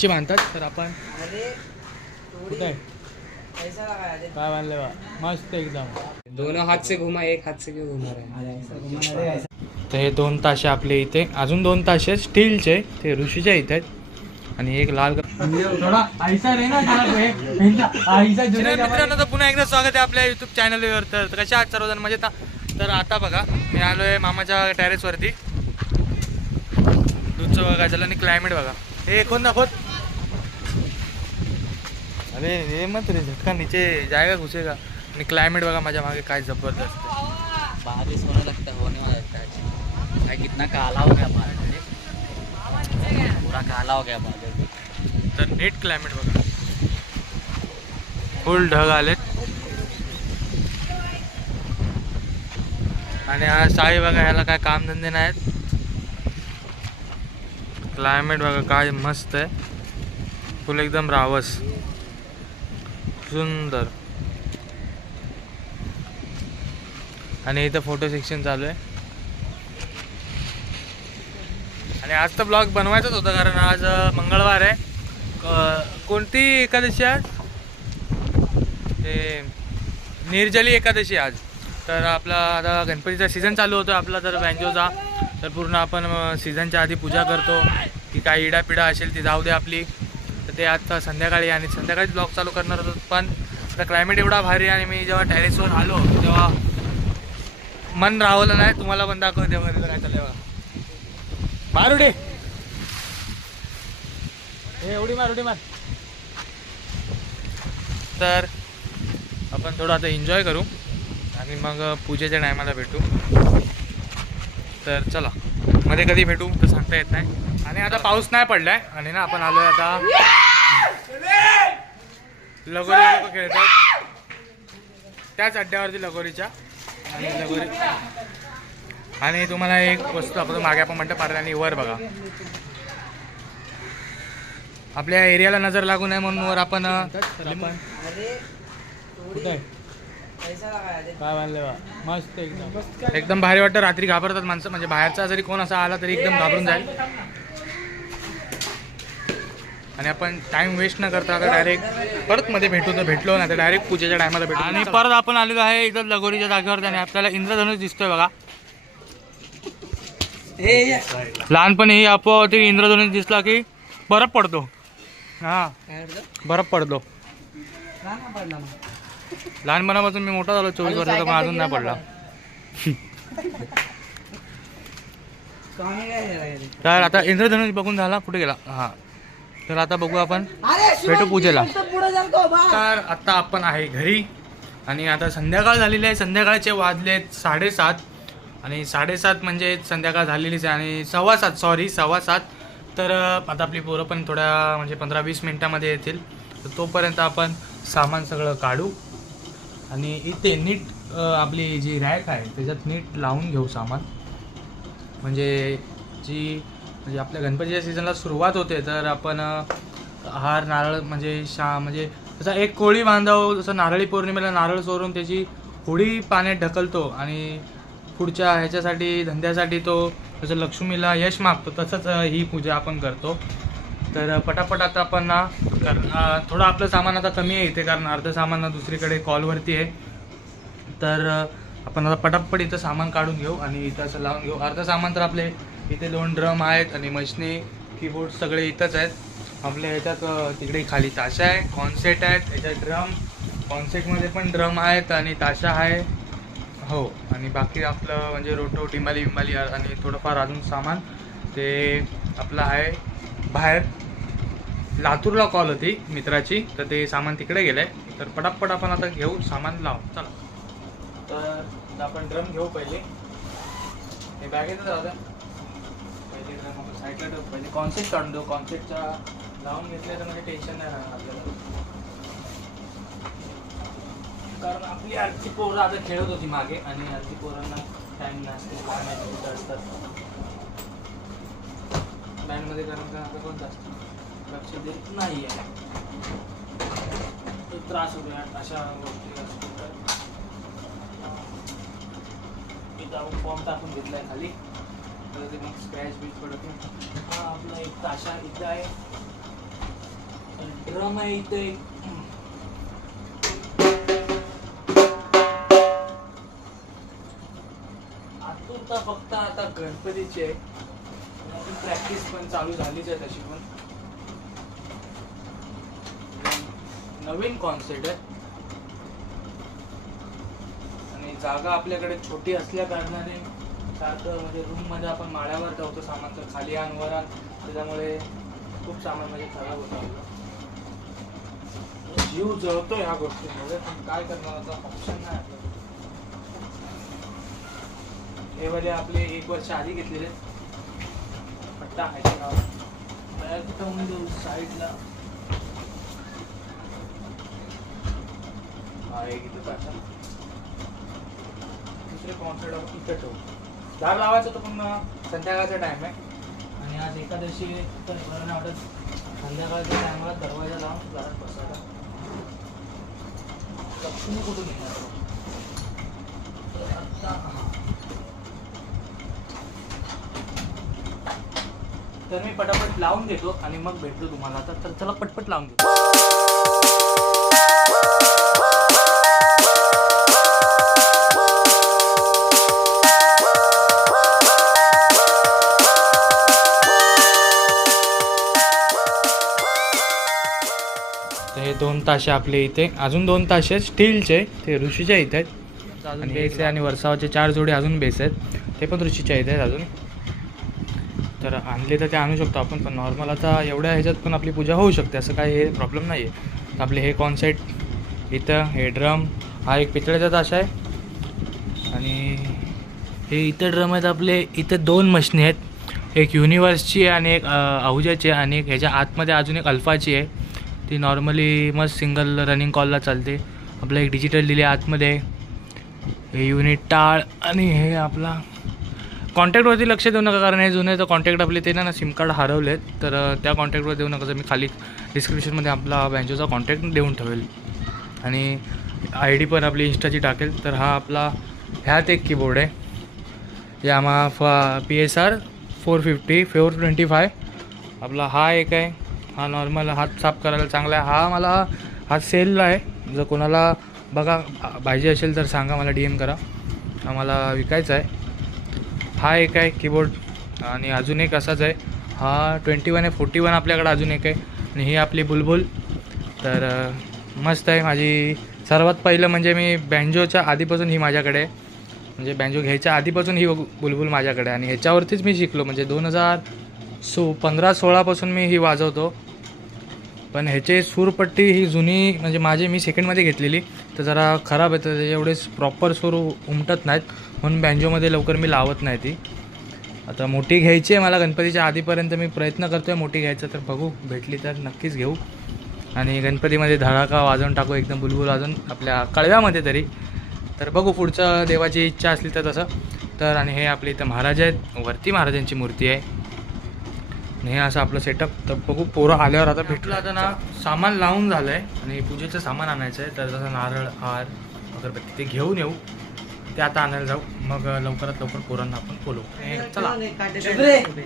ची बांधतात तर आपण कुठे आहे? काय बांधले बा? मस्त एकदम. दोनों हाथ से घुमा एक हाथ से घुमा रहे हैं तर हे दोन ताशे आपले इथे. अजून दोन ताशे आहेत स्टीलचे. ते ऋषीच्या इथे आहेत. आणि एक लाल मित्रांनो तर पुन्हा एकदा स्वागत आहे आपल्या युट्यूब चॅनलवर तर तर कशा आहात सर्वजण? म्हणजे तर आता बघा मी आलो आहे मामाच्या टेरेसवरती दूधचं बघा झालं आणि क्लायमेट बघा. हे कोण दाखवत अरे हे मत रे झटका नीचे जाएगा घुसेगा. आणि क्लायमेट बघा माझ्या मागे काय जबरदस्त. बारिश होने लगता है होने वाला लगता है भाई कितना काला हो गया बादल पूरा काला हो गया बादल. तर नीट क्लायमेट बघा. फुल ढग आलेत. आणि आज साई बघा ह्याला काय कामधंदे नाहीत. क्लायमेट बघा काय मस्त आहे. फुल एकदम रावस. सुंदर. आणि इथं फोटो सेक्शन चालू आहे. आणि आज तर ब्लॉग बनवायचाच होता कारण आज मंगळवार आहे. कोणती एकादशी आज? ते निर्जली एकादशी आज. तर आपला आता गणपतीचा सीझन चालू होतो आपला तर बँजोचा तर पूर्ण आपण सीझनच्या आधी पूजा करतो. की काय इडापिडा असेल ती जाऊ दे आपली. तर ते आता संध्याकाळी आणि संध्याकाळीच ब्लॉग चालू करणार होतो पण आता क्लायमेट एवढा भारी आणि मी जेव्हा टॅरेसवर आलो तेव्हा मन राहवलं नाही. तुम्हाला पण दाखव तेव्हा तिथं काय चाललंय बघा. मारुडे! ए उडी मार उडी मार. तर आपण थोडं आता एन्जॉय करू आणि मग पूजेच्या टायमाला भेटू. तर चला मध्ये कधी भेटू? तर सांगता येत नाही. आणि आता पाऊस नाही पडलाय. आणि ना आपण आलोय आता लगोरी लोक खेळतात त्याच अड्ड्यावरती लगोरीच्या. आणि लगोरी आणि तुम्हाला एक वस्तू आपण मागे आपण म्हणतो पाहिजे आणि वर बघा. आपल्या एरियाला नजर लागू नये म्हणून वर आपण मस्त एकदम. एकदम भारी वाटतं रात्री घाबरतात माणसं. म्हणजे बाहेरचा जरी कोण असा आला तरी एकदम घाबरून जाईल. आणि आपण टाइम वेस्ट न करता आता डायरेक्ट परत मध्ये भेटू तर भेटलो ना तर डायरेक्ट पूजेच्या टायमाला भेटू आणि परत आपण आलेलो आहे इथं लगोरीच्या जागेवर आणि आपल्याला इंद्रधनुष दिसतोय बघा. लहानपणी ही आपोआप इंद्रधनुष दिसला की बरफ पडतो. हा बरफ पडतो. लहानपणापासून मी मोठा झालो चोवीस वर्षाचा पण अजून नाही पडला? तर आता इंद्रधनुष बघून झाला कुठे गेला? हा. तर आता बघू आपण भेटू पूजेला. तर आता आपण आहे घरी आणि आता संध्याकाळ झालेली आहे. संध्याकाळचे वाजले साडेसात आणि साडेसात म्हणजे संध्याकाळ झालेलीच आहे आणि सव्वा सात सॉरी सव्वा सात. तर आता आपली पोरं पण थोड्या म्हणजे पंधरा वीस मिनटामध्ये येतील. तर तोपर्यंत आपण सामान सगळं काढू आणि इथे नीट आपली जी रॅक आहे त्याच्यात नीट लावून घेऊ सामान. म्हणजे जी म्हणजे आपल्या गणपतीच्या सीझनला सुरुवात होते तर आपण हार नारळ म्हणजे शा म्हणजे जसा एक कोळी बांधव जसं नारळी पौर्णिमेला नारळ चोरून त्याची होळी पाण्यात ढकलतो आणि पुढच्या ह्याच्यासाठी धंद्यासाठी तो जसं लक्ष्मीला यश मागतो तसंच ही पूजा आपण करतो. तर पटापट आता आपण ना कर थोडं आपलं सामान आता कमी आहे इथे कारण अर्ध सामान ना दुसरीकडे कॉलवरती आहे. तर आपण आता पटापट इथं सामान काढून घेऊ आणि इथं असं लावून घेऊ. अर्ध सामान तर आपले इथे दोन ड्रम आहेत आणि मशनी कीबोर्ड सगळे इथंच आहेत. आपल्या ह्याच्यात तिकडे खाली ताशा आहे कॉन्सेट आहेत ह्याच्यात ड्रम. कॉन्सेटमध्ये पण ड्रम आहेत आणि ताशा आहे. हो आणि बाकी आपलं म्हणजे रोटो डिमाली बिमाली आणि थोडंफार अजून सामान ते आपलं आहे बाहेर. लातूरला कॉल होती मित्राची तर ते सामान तिकडे गेलं आहे तर पटापट आपण आता घेऊ सामान लावू. चला. तर आपण ड्रम घेऊ पहिले. हे बॅगेतच राहतं पहिले साईडला ठेवू कॉन्सेप्ट काढून देऊ कॉन्सेप्टचा लावून घेतले तर म्हणजे टेन्शन नाही राहणार आपल्याला कारण आपली आरती पोरं आता खेळत होती मागे आणि आरती पोरांना टाइम नसते. काय माहिती कुठं असतात बँडमध्ये कारण का आता कोण जास्त लक्ष देत नाही आहे. त्रास होतो अशा गोष्टी असतील तर फॉर्म टाकून घेतलाय खाली. तर मग स्क्रॅच बीच पडत नाही हा आपला एक ताशा इथं आहे. ड्रम आहे इथे आतुरता फक्त आता गणपतीची आहे. प्रॅक्टिस पण चालू झालीच आहे तशी पण. नवीन कॉन्सेप्ट आहे. आणि जागा आपल्याकडे छोटी असल्या कारणाने सात म्हणजे रूममध्ये आपण माळ्यावर ठेवतो सामान तर खाली आण त्याच्यामुळे खूप सामान म्हणजे खराब होतं आपलं. जीव जळतो ह्या गोष्टीमुळे पण काय करणार आता? ऑप्शन नाही आपल्याकडे हे वाले आपले एक वर्ष आधी घेतलेले. पट्टा आहे नाव बाहेर कुठं देऊ साईडला. हा एक इथं टाका दुसरे कॉन्सर्ट आपण इथं ठेवू. दार लावायचं तर पण संध्याकाळचा टाइम आहे. आणि आज एकादशी तर बरं नाही वाटत संध्याकाळच्या टायमाला दरवाजा लावून घरात बसायला. लक्ष्मी कुठून येणार तर हा. तर मी पटापट लावून देतो आणि मग भेटतो तुम्हाला. आता तर चला पटपट लावून देतो दोन ताशे आपले इथे. अजून दोन ताशे स्टीलचे. ते ऋषीच्या इथे आहेत. आणि बेस आहे आणि वर्षावाचे चार जोडे अजून बेस आहेत. ते पण ऋषीच्या इथे आहेत अजून. तर आणले तर ते आणू शकतो आपण पण नॉर्मल आता एवढ्या ह्याच्यात पण आपली पूजा होऊ शकते. असं काही हे प्रॉब्लेम नाही आहे तर आपले हे कॉन्सेप्ट इथं हे ड्रम हा एक पितळेचा ताश आहे. आणि हे इथं ड्रम आहेत आपले. इथं दोन मशनी आहेत. एक युनिवर्सची आहे आणि एक अं, अहुजाची आहे. आणि एक ह्याच्या आतमध्ये अजून एक अल्फाची आहे. ती नॉर्मली मस्त सिंगल रनिंग कॉलला चालते. आपलं एक डिजिटल दिले आतमध्ये. हे युनिट टाळ आणि हे आपला कॉन्टॅक्टवरती लक्ष देऊ नका कारण हे जुने तर कॉन्टॅक्ट आपले ते ना सिम कार्ड हरवलेत. तर त्या कॉन्टॅक्टवर देऊ नका. जर मी खाली डिस्क्रिप्शनमध्ये आपला बँचोचा कॉन्टॅक्ट देऊन ठेवेल. आणि आय डी पण आपली इंस्टाची टाकेल. तर हा आपला ह्यात एक कीबोर्ड आहे. यामा फा P S R four fifty four twenty five आपला हा एक आहे. हा नॉर्मल हात साफ करायला चांगला आहे. हा मला हा सेलला आहे. जर कोणाला बघा पाहिजे असेल तर सांगा मला डी एम करा. हा मला विकायचा आहे. हा एक आहे कीबोर्ड आणि अजून एक असाच आहे. हा ट्वेंटी वन आहे फोर्टी वन आपल्याकडे अजून एक आहे. आणि ही आपली बुलबुल. तर मस्त आहे माझी. सर्वात पहिलं म्हणजे मी बँजोच्या आधीपासून ही माझ्याकडे आहे. म्हणजे बँजो घ्यायच्या आधीपासून ही बुलबुल माझ्याकडे आणि ह्याच्यावरतीच मी शिकलो. म्हणजे दोन हजार सो पंधरा सोळापासून मी ही वाजवतो. पण ह्याचे सूरपट्टी ही जुनी म्हणजे माझी मी सेकंडमध्ये घेतलेली. तर जरा खराब आहे तर एवढेच एवढे प्रॉपर सूर उमटत नाहीत. म्हणून बँजोमध्ये लवकर मी लावत नाही ती. आता मोठी घ्यायची आहे मला गणपतीच्या आधीपर्यंत मी प्रयत्न करतो आहे मोठी घ्यायचं तर बघू. भेटली तर नक्कीच घेऊ. आणि गणपतीमध्ये धडाका वाजवून टाकू एकदम बुलबुल वाजवून आपल्या कळव्यामध्ये तरी. तर बघू पुढचं देवाची इच्छा असली तर तसं. तर आणि हे आपले इथं महाराज आहेत. वरती महाराजांची मूर्ती आहे. हे असं आपलं सेटअप तर बघू पोरं आल्यावर आता भेटलं आता ना सामान लावून झालं आहे आणि पूजेचं सामान आणायचं आहे तर जसं नारळ हार अगरबत्ती ते घेऊन येऊ. ते आता आणायला जाऊ. मग लवकरात लवकर पोरांना आपण बोलू हे चला.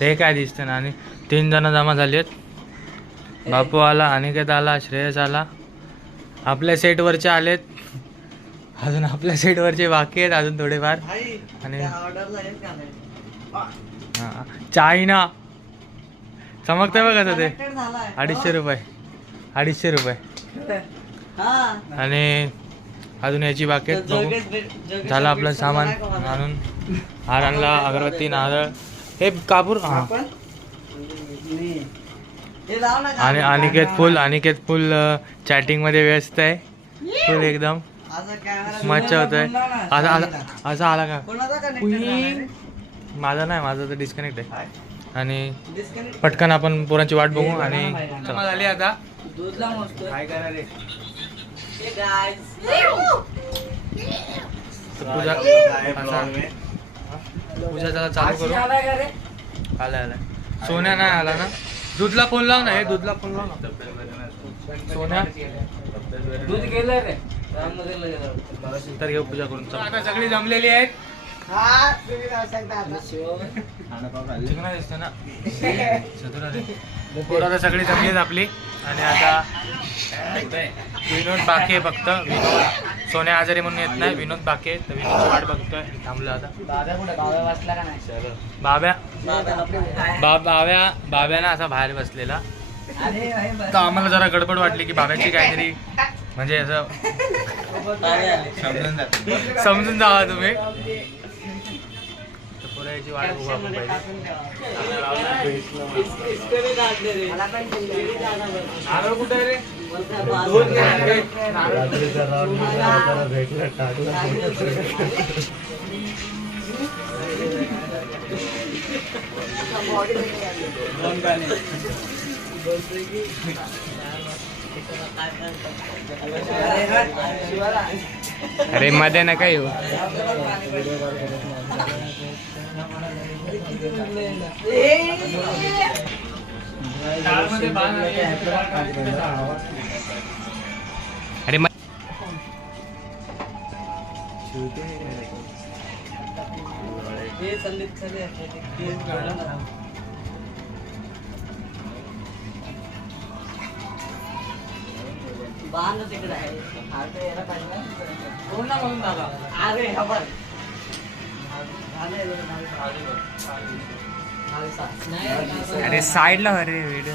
ते काय दिसतं ना आणि तीन जण जमा झाली आहेत. बापू आला अनिकेत आला श्रेयस आला. आपल्या सेटवरचे आलेत. अजून आपल्या सेटवरचे बाकी आहेत अजून थोडेफार. आणि हा. चायना. चमकतंय बघा ते. अडीचशे रुपये. अडीचशे रुपये. आणि अजून याची बाकी झालं आपलं सामान आणून. हार आणला अगरबत्ती नारळ. हे कापूर हा. आणि अनिकेत फुल अनिकेत फुल चॅटिंगमध्ये व्यस्त आहे. फुल एकदम. मज्जा होत आहे असा आला का. माझा नाही माझा तर डिस्कनेक्ट आहे. आणि पटकन आपण पोरांची वाट बघू आणि जमा झाली आता. काय करा रे तर पूजा त्याला चालू करू. आलाय आलाय सोन्या नाही आला ना? दूधला फोन लाव ना हे दूधला फोन लाव ना. सोन्या? दूध गेलं रे. तर घेऊ पूजा करून. आता सगळी जमलेली आहेत. चिकना दिसतं ना चतुरा रे पोरं आता सगळी जमलीच आपली. आणि आता विनोद बाकी आहे फक्त. विनोद सोन्या आजारी म्हणून येत नाही. विनोद बाकी आहे तर विनोदची वाट बघतोय. थांबलो आता. बाब्या बा बाब्या बाब्या? ना असा बाहेर बसलेला. तर आम्हाला जरा गडबड वाटली की बाब्याची काहीतरी म्हणजे असं समजून जावा तुम्ही. तर पुढे याची वाट बघू आपण पहिले नारळ कुठे आहे रे? मध्ये नका येऊ कारमध्ये बाण आहे. अरे म- तिकडे आहे कोण ना म्हणून दादा. अरे खबर अरे साईडला अरे व्हिडिओ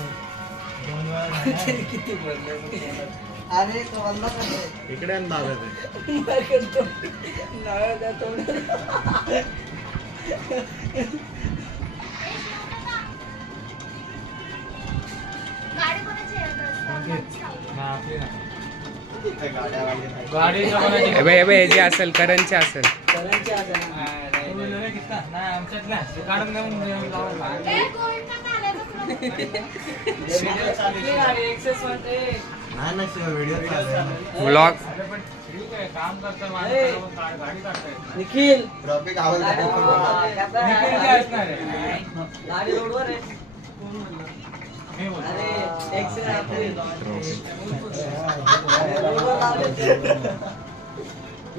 अरे तो कर इकडे आणि बाबा गाडी कोणाची आहे? ना, आपली नाही. हे ह्याची असेल करणची असेल. ब्लॉग. निखिल जे. गाडी रोडवर आहे.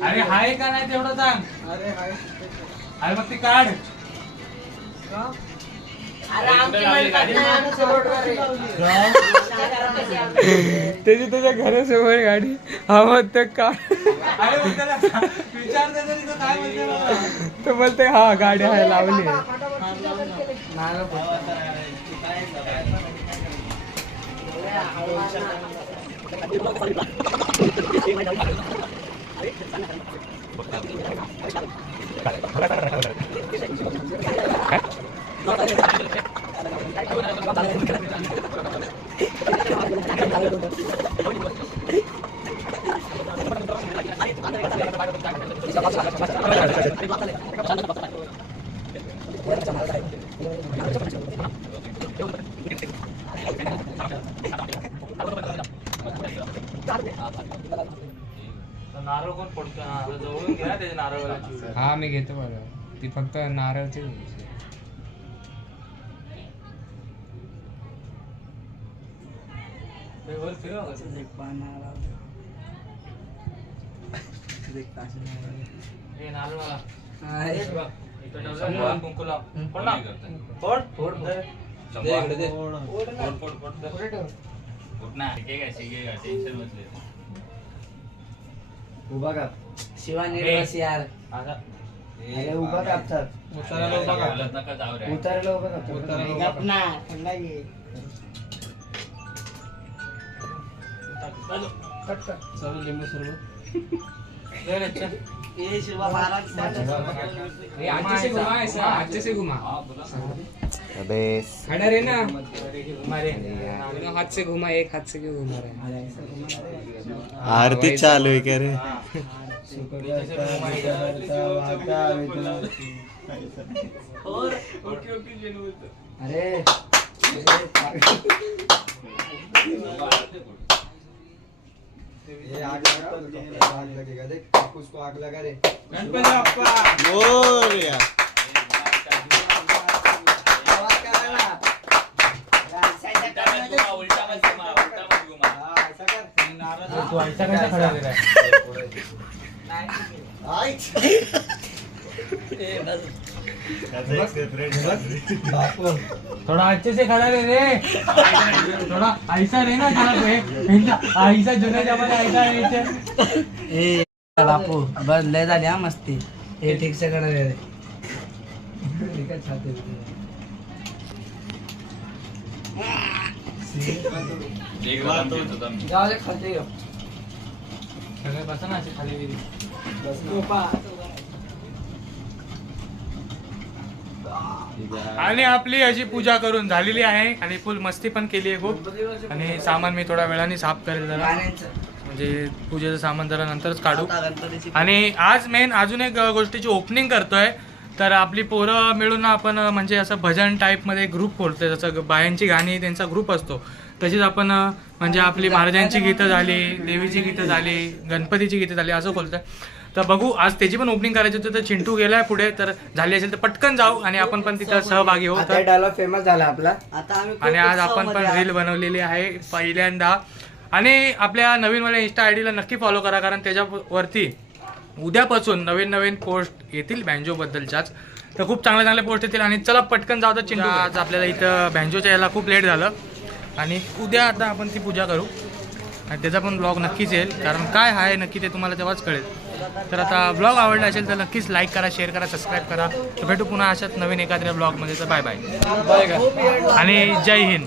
अरे हाय का नाही तेवढं सांग. अरे मग ती काढ. अरे आमची रोडवर आहे. त्याची त्याच्या घरासमोर गाडी. हा म्हणतो का अरे मग त्याला विचारते तरी तो काय बोलते बाबा? तो बोलते हा गाडी आहे लावली तर नारळ कोण फोडतो हा, आता जवळून घ्या त्याच्या नारळाची हा मी घेतो बघा ती फक्त नारळची ते वर फिरव कसं. उभा. अरे उभा कापतात उभा कर. उतारायला उभा कापतात रे, चल. से घुमा ऐसा अच्छे से घुमा. अबे. खड़ा रहे ना. मारे. दोनों हाथ से घुमा एक हाथ से क्यों घुमा रहा है आरती चालू आहे का रे? अरे ये आग लगा आग लगेगा देख उसको आग लगा रे गणपती हाँ, ऐसा कर तू ऐसा कसा खडा केलाय? आई थोड़ा अच्छे से खड़ा रहे रे. थोड़ा ऐसा रहे ना खड़ा रे. ऐसा जुन्या जमाना ऐसा रहायचं ए बापू बस लय झाली हा मस्ती. हे ठीक से करा रे. जाऊ दे खाते घेऊ. सगळे बसा ना असे खाली गेली. आणि आपली अशी पूजा करून झालेली आहे आणि फुल मस्ती पण केली आहे खूप. आणि सामान मी थोड्या वेळाने साफ करेल जरा. म्हणजे पूजेचं सामान जरा नंतरच काढू. आणि आज मेन अजून एक गोष्टीची ओपनिंग करतोय. तर आपली पोरं मिळून आपण म्हणजे असं भजन टाईपमध्ये ग्रुप खोलतोय. जसं बायांची गाणी त्यांचा ग्रुप असतो. तशीच आपण म्हणजे आपली महाराजांची गीतं झाली देवीची गीतं झाली गणपतीची गीतं झाली असं खोलतोय. तर बघू आज त्याची पण ओपनिंग करायची होती तर चिंटू गेलाय पुढे तर झाली असेल तर पटकन जाऊ आणि आपण पण तिथं सहभागी होऊ आता तर डायलॉग फेमस झाला आपला. आणि आज आपण पण रील बनवलेली आहे पहिल्यांदा. आणि आपल्या नवीन मला इंस्टा आय डीला नक्की फॉलो करा कारण त्याच्यावरती उद्यापासून नवीन नवीन पोस्ट येतील बँजोबद्दलच्याच. तर खूप चांगल्या चांगल्या पोस्ट येतील आणि चला पटकन जाऊ तर चिंटू. आज आपल्याला इथं बँजोच्या याला खूप लेट झालं. आणि उद्या आता आपण ती पूजा करू. आणि त्याचा पण ब्लॉग नक्कीच येईल कारण काय आहे नक्की ते तुम्हाला तेव्हाच कळेल. तर आता ब्लॉग आवडला असेल तर नक्कीच लाईक करा शेअर करा सबस्क्राईब करा. तर भेटू पुन्हा अशाच नवीन एखाद्या ब्लॉगमध्ये तर बाय बाय आणि जय हिंद.